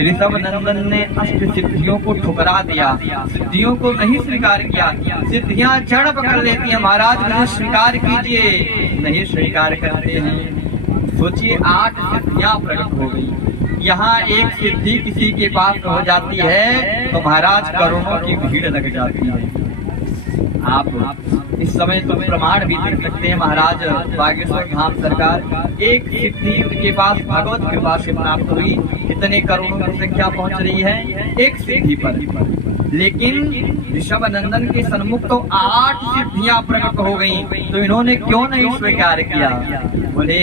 ऋषभ नंदन ने अष्ट सिद्धियों को ठुकरा दिया, सिद्धियों को नहीं स्वीकार किया। सिद्धियां जड़ पकड़ लेती हैं महाराज, मुझे स्वीकार कीजिए, नहीं स्वीकार करते हैं। सोचिए 8 सिद्धियां प्रकट हो गई, यहाँ एक सिद्धि किसी के पास हो जाती है तो महाराज करोड़ों की भीड़ लग जाती है। आप इस समय तो प्रमाण भी देख सकते हैं महाराज बागेश्वर धाम सरकार, एक सिद्धि उनके पास भगवत कृपा से प्राप्त हुई, इतने करोड़ों की संख्या पहुंच रही है एक सिद्धि पर। लेकिन ऋषभ नंदन के सन्मुख तो 8 सिद्धियां प्रकट हो गईं, तो इन्होंने क्यों नहीं स्वीकार किया? बोले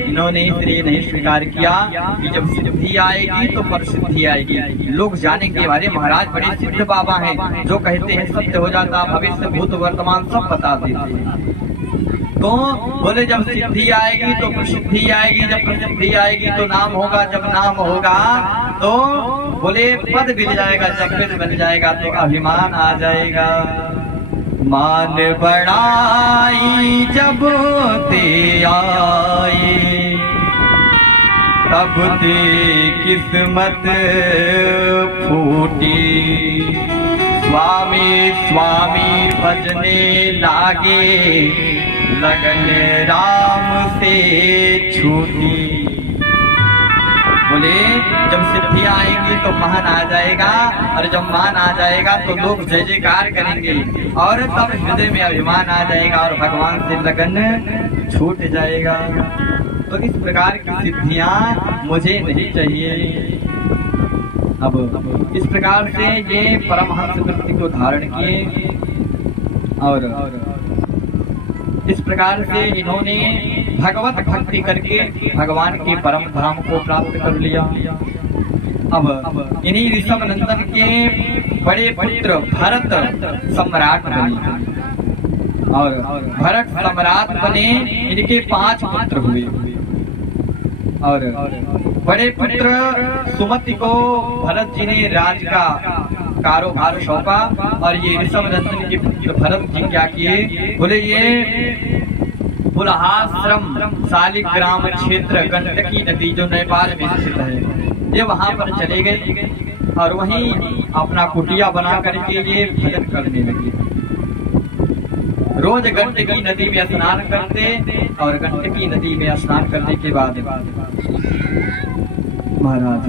इन्होंने इसलिए नहीं स्वीकार किया कि जब सिद्धि आएगी तो प्रसिद्धि आएगी, लोग जानेंगे हमारे महाराज बड़े सिद्ध बाबा हैं, जो कहते हैं सत्य हो जाता, भविष्य भूत वर्तमान सब बता देते हैं। तो बोले जब सिद्धि आएगी तो प्रसिद्धि आएगी, जब प्रसिद्धि आएगी तो नाम होगा, जब नाम होगा तो बोले पद मिल जाएगा, जब पद बन जाएगा तो अभिमान आ जाएगा। मान बढ़ाई जब ते आए, तब ते किस्मत फूटी, स्वामी स्वामी भजने लागे, लगन राम से छूटी। बोले जब सिद्धि आएंगी तो मान आ जाएगा, और जब मान आ जाएगा तो लोग जय जयकार करेंगे, और तब हृदय में अभिमान आ जाएगा और भगवान से लगन छूट जाएगा। तो इस प्रकार की सिद्धियां मुझे नहीं चाहिए। अब इस प्रकार से ये परमहंस वृत्ति को धारण किए, और इस प्रकार से इन्होंने भगवत भक्ति करके भगवान के परम धाम को प्राप्त कर लिया। अब इन्हीं ऋषभ नंदन के बड़े पुत्र भरत सम्राट बने, और भरत सम्राट बने, इनके 5 पुत्र हुए, और बड़े पुत्र सुमति को भरत जी ने राज का कारोबार सौंपा, और ये ऋषभ नंदन के पुत्र भरत जी क्या किए? बोले ये पुलहाश्रम शालिग्राम क्षेत्र गंडकी नदी जो नेपाल में स्थित है, ये वहां पर चले गए, और वहीं अपना कुटिया बना करके ये भजन करने लगे। रोज गंडकी नदी में स्नान करते, और गंडकी नदी में स्नान करने के बाद महाराज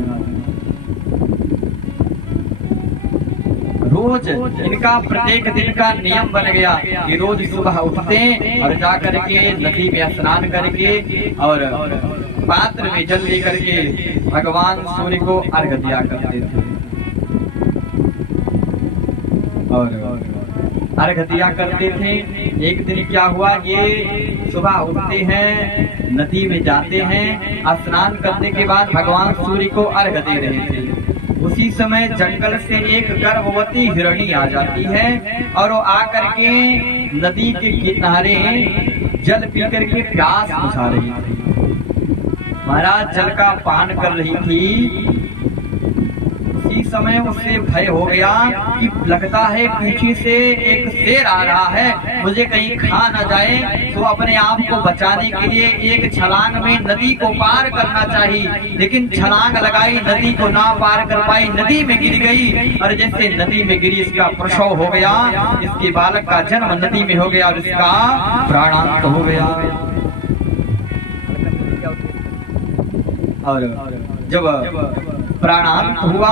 रोज इनका प्रत्येक दिन का नियम बन गया कि रोज सुबह उठते और जाकर के नदी में स्नान करके और पात्र में जल लेकर के भगवान सूर्य को अर्घ्य दिया करते थे। और अर्घ्य दिया करते थे। एक दिन क्या हुआ, ये सुबह उठते हैं, नदी में जाते हैं, स्नान करने के बाद भगवान सूर्य को अर्घ्य दे रहे थे। उसी समय जंगल से एक गर्भवती हिरणी आ जाती है और वो आकर के नदी के किनारे जल पी करके प्यास बुझा रही थी। महाराज जल का पान कर रही थी। उसी समय उसे भय हो गया कि लगता है पीछे से एक शेर आ रहा है, मुझे कहीं खा न जाए। तो अपने आप को बचाने के लिए एक छलांग में नदी को पार करना चाहिए, लेकिन छलांग लगाई, नदी को ना पार कर पाई, नदी में गिर गई। और जैसे नदी में गिरी इसका प्रसव हो गया, इसके बालक का जन्म नदी में हो गया और इसका प्राणांत हो गया। और जब प्राणांत हुआ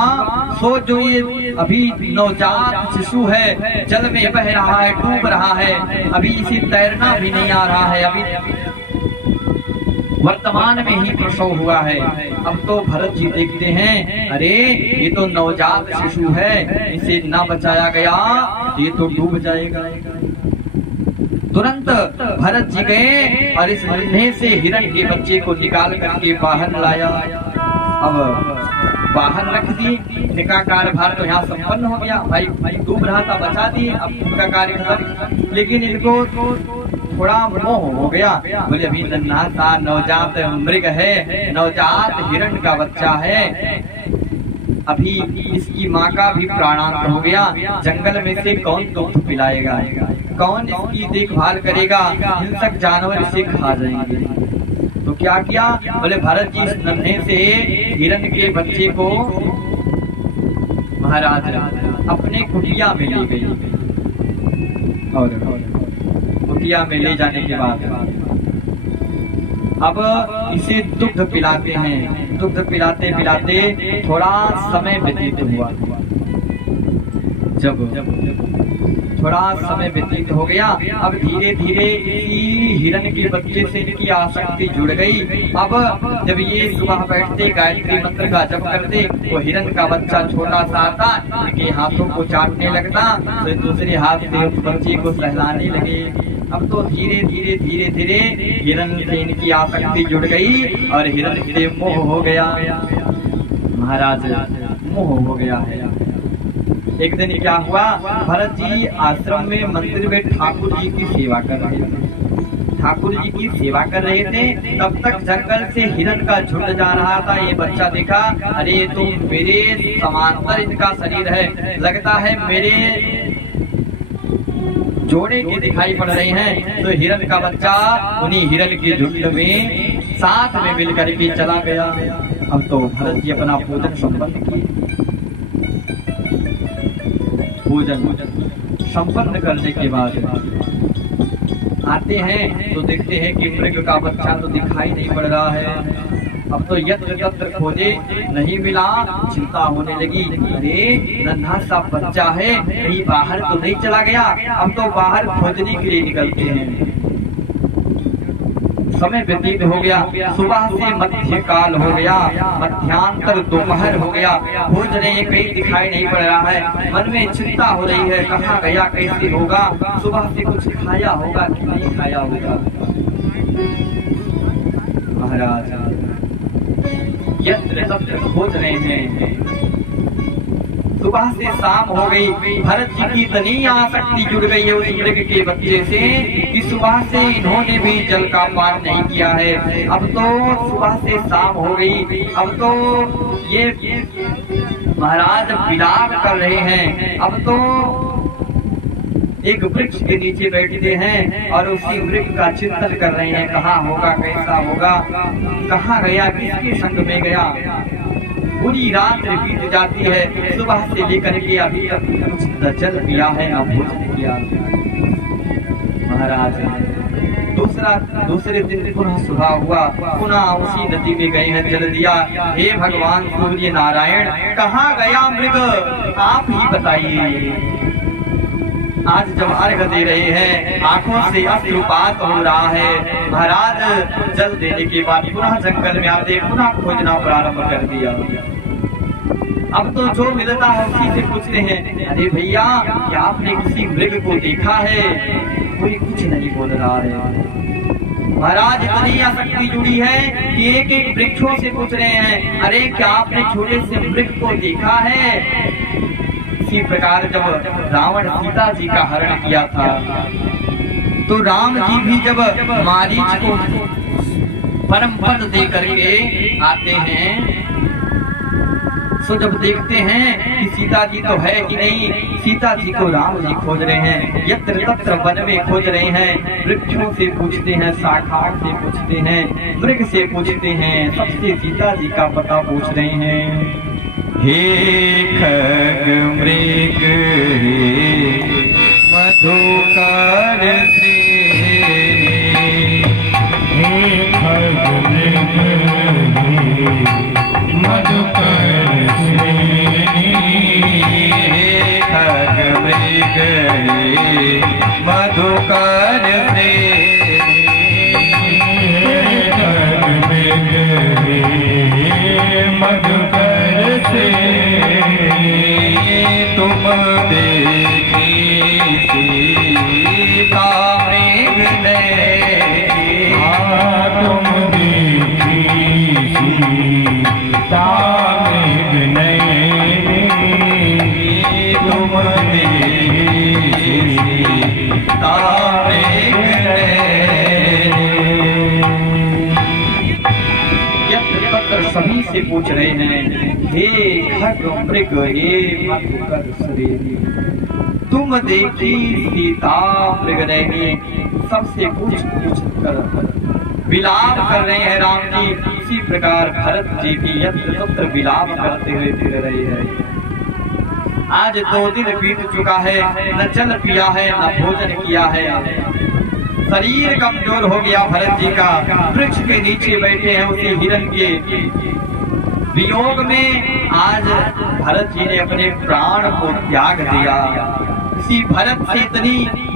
सो जो ये अभी नवजात शिशु है, जल में बह रहा है, डूब रहा है, अभी इसे तैरना भी नहीं आ रहा है, अभी वर्तमान में ही प्रसव हुआ है। अब तो भरत जी देखते हैं, अरे ये तो नवजात शिशु है, इसे ना बचाया गया ये तो डूब जाएगा। तुरंत भरत जी गए और इस नन्हे से हिरण के बच्चे को निकाल करके बाहर लाया। अब बाहर रख दी, इनका कार्यभार तो यहाँ संपन्न हो गया। भाई डूब रहा था, बचा दिए, अब इनका कार्य खत्म। लेकिन इनको थोड़ा मोह हो गया, बोले अभी नन्हा सा नवजात मृग है, नवजात हिरण का बच्चा है, अभी इसकी माँ का भी प्राणांत हो गया, जंगल में से कौन दूध पिलाएगा, कौन इसकी देखभाल करेगा, हिंसक जानवर इसे खा जाएंगे। तो तो क्या किया, बोले भरत जी इस नन्हे से हिरण के बच्चे को महाराज अपने कुटिया में ले गई, और कुटिया में ले जाने के बाद अब इसे दुग्ध पिलाते हैं। दुग्ध पिलाते पिलाते थोड़ा समय व्यतीत हुआ। जब थोड़ा समय व्यतीत हो गया, अब धीरे धीरे इसी हिरण के बच्चे से इनकी आसक्ति जुड़ गई। अब जब ये सुबह बैठते गायत्री मंत्र का जप करते तो हिरण का बच्चा छोटा सा आता, इनके हाथों को चाटने लगता, तो दूसरे हाथ से उस बच्चे को सहलाने लगे। अब तो धीरे धीरे धीरे धीरे हिरण से इनकी आसक्ति जुड़ गई और हिरण से मोह हो गया। महाराज मोह हो गया है। एक दिन क्या हुआ, भरत जी आश्रम में मंदिर में ठाकुर जी की सेवा कर रहे थे। ठाकुर जी की सेवा कर रहे थे, तब तक जंगल से हिरण का झुंड जा रहा था। ये बच्चा देखा, अरे तो मेरे समांतर इनका शरीर है, लगता है मेरे जोड़े के दिखाई पड़ रहे हैं। तो हिरण का बच्चा उन्हीं हिरण के झुंड में साथ में मिल करके चला गया। अब तो भरत जी अपना भोजन संपन्न किए। भोजन संपन्न करने के बाद आते हैं तो देखते हैं कि मृग का बच्चा तो दिखाई नहीं पड़ रहा है। अब तो यत्र यत्र खोजे, नहीं मिला, चिंता होने लगी। अरे नन्हा सा बच्चा है, कहीं बाहर तो नहीं चला गया। अब तो बाहर खोजने के लिए निकलते हैं। समय व्यतीत हो गया, सुबह से मध्य काल हो गया, मध्यांतर दोपहर हो गया, खोज रहे हैं, कहीं दिखाई नहीं पड़ रहा है। मन में चिंता हो रही है, कहाँ गया, कैसे होगा, सुबह से कुछ खाया होगा कि नहीं खाया होगा। महाराज यत्र तत्र खोज रहे हैं। सुबह से शाम हो गई, भरत जी की इतनी आसक्ति जुड़ गई है उस मृग के बच्चे से कि सुबह से इन्होंने भी जल का पान नहीं किया है। अब तो सुबह से शाम हो गई, अब तो ये महाराज विलाप कर रहे हैं। अब तो एक वृक्ष के नीचे बैठते हैं और उसी वृक्ष का चिंतन कर रहे हैं, कहाँ होगा, कैसा होगा, कहाँ गया, किसके संग में गया। पूरी रात बीत जाती है, सुबह से लेकर के अभी तक कुछ न जल पिया है न भोजन किया। महाराज दूसरे दिन पुनः सुबह हुआ, पुनः उसी नदी में गए हैं, जल दिया। हे भगवान सूर्य नारायण, कहाँ गया मृग, आप ही बताइए। आज जब अर्घ दे रहे हैं, आंखों से अश्रुपात हो रहा है। महाराज जल देने के बाद पुनः जंगल में आते, पुनः खोजना प्रारंभ कर दिया। अब तो जो मिलता है उसी से पूछते हैं, अरे भैया क्या आपने किसी मृग को देखा है? कोई कुछ नहीं बोल रहा है। महाराज इतनी आसक्ति जुड़ी है कि एक एक वृक्षों से पूछ रहे हैं, अरे क्या आपने छोटे से मृग को देखा है? इसी प्रकार जब रावण सीता जी का हरण किया था तो राम जी भी जब मारीच को परम पद दे करके आते हैं, तो जब देखते हैं कि सीता जी तो है कि नहीं, सीता जी को राम जी खोज रहे हैं, यत्र तत्र वन में खोज रहे हैं, वृक्षों से पूछते हैं, शाखाओं से पूछते हैं, मृग से पूछते हैं, सबसे सीता जी का पता पूछ रहे हैं। हे खग मृग मधुकर से, हे खग मृग मधुकर से, हे खग मृग मधुकर से, हे खग मृग मधुकर से, तुम देखी सीता मृग ने, तुम देखी सीता मृग ने, तुम देखी सीता मृग ने। सभी से पूछ रहे हैं, हे खग मृग हे मधुकर से, तुम देखी सीता मृग ने। सबसे पूछ कर विलाप कर रहे हैं राम जी, इसी प्रकार भरत जी भी यत्र तत्र विलाप करते हुए फिर रहे हैं। आज 2 दिन बीत चुका है, न जल पिया है न भोजन किया है, शरीर कमजोर हो गया भरत जी का। वृक्ष के नीचे बैठे हैं उसी हिरण के वियोग में आज भरत जी ने अपने प्राण को त्याग दिया।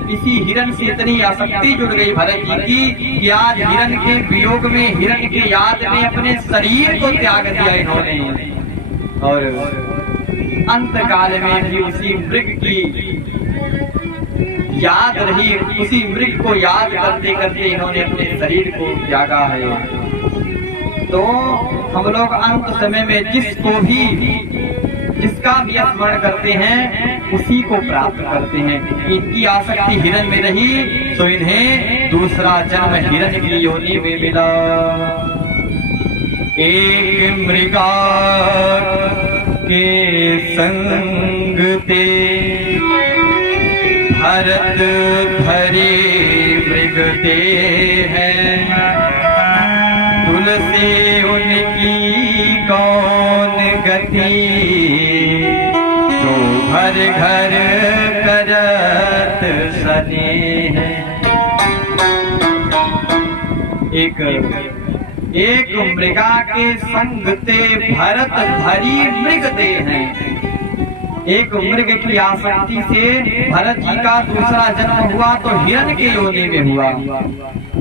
इसी हिरण से इतनी आसक्ति जुड़ गई भरत जी की कि आज हिरण के वियोग में, हिरण के याद में अपने शरीर को त्याग दिया इन्होंने। और अंत काल में भी उसी मृग की याद रही, उसी मृग को याद करते करते इन्होंने अपने शरीर को त्यागा है। तो हम लोग अंत समय में जिसका भी स्मरण करते हैं उसी को प्राप्त करते हैं। इनकी आसक्ति हिरण में रही तो इन्हें दूसरा जन्म हिरण की योनि में मिला। एक मृगा के संग ते भरत भरे मृग ते हैं, तुलसी उनकी कौन गति, जो घर घर करत सने हैं। एक मृगा के संग ते भरत भरी मृग ते हैं। एक मृग की आसक्ति से भरत जी का दूसरा जन्म हुआ तो हिरण के योनि में हुआ।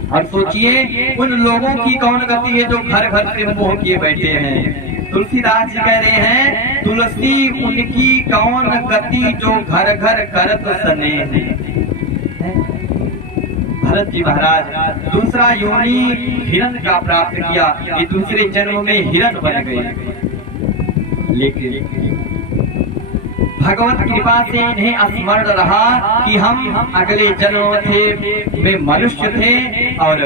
और सोचिए उन लोगों की कौन गति है जो घर घर से मोह किए बैठे हैं। तुलसीदास जी कह रहे हैं, तुलसी उनकी कौन गति, जो घर घर करत सने हैं। भरत जी महाराज दूसरा योनि हिरण का प्राप्त किया, ये दूसरे जन्म में हिरण बन गए। लेकिन भगवत कृपा से इन्हें स्मरण रहा कि हम अगले जन्म में मनुष्य थे और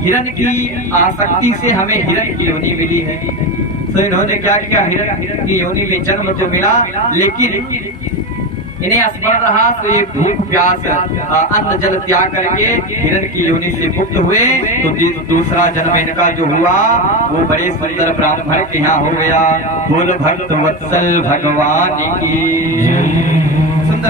हिरण की आसक्ति से हमें हिरण की योनि मिली है। तो इन्होंने क्या किया, हिरण की योनि में जन्म तो मिला, लेकिन इन्हें स्मरण रहा तो ये भूख प्यास अन्न जल त्याग करके हिरण की योनि से मुक्त हुए। तो दूसरा जन्म इनका जो हुआ वो बड़े सुंदर ब्राह्मण के यहाँ हो गया। बोल भक्त वत्सल भगवान की सुंदर।